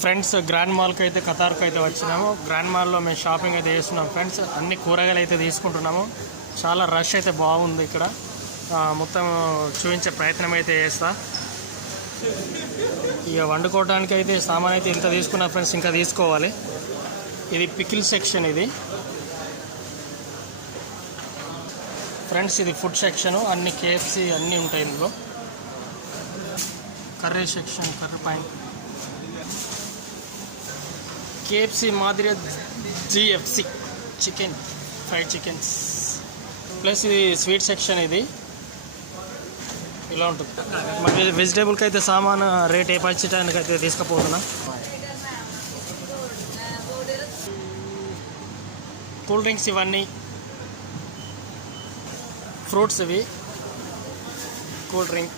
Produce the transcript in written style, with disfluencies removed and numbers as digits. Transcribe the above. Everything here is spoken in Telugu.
ఫ్రెండ్స్ గ్రాండ్ మాల్కి అయితే ఖతార్కి అయితే వచ్చినాము. గ్రాండ్ మాల్లో మేము షాపింగ్ అయితే చేస్తున్నాం ఫ్రెండ్స్. అన్ని కూరగాయలు అయితే తీసుకుంటున్నాము. చాలా రష్ అయితే బాగుంది ఇక్కడ. మొత్తం చూపించే ప్రయత్నం అయితే చేస్తా. ఇక వండుకోవడానికి అయితే సామాన్ అయితే ఇంత తీసుకున్నా ఫ్రెండ్స్, ఇంకా తీసుకోవాలి. ఇది పికిల్ సెక్షన్. ఇది ఫ్రెండ్స్ ఇది ఫుడ్ సెక్షన్. అన్ని కేఎఫ్సి అన్నీ ఉంటాయి ఇందులో. Curry section, curry point KFC మాదిరి GFC chicken, fried chickens. Plus ఇది స్వీట్ సెక్షన్. ఇది ఇలా ఉంటుంది. మరి వెజిటేబుల్కి అయితే సామాన్ రేట్ ఏ పరిచయానికి అయితే తీసుకుపోతున్నా. కూల్ డ్రింక్స్ ఇవన్నీ, ఫ్రూట్స్ ఇవి, కూల్ డ్రింక్.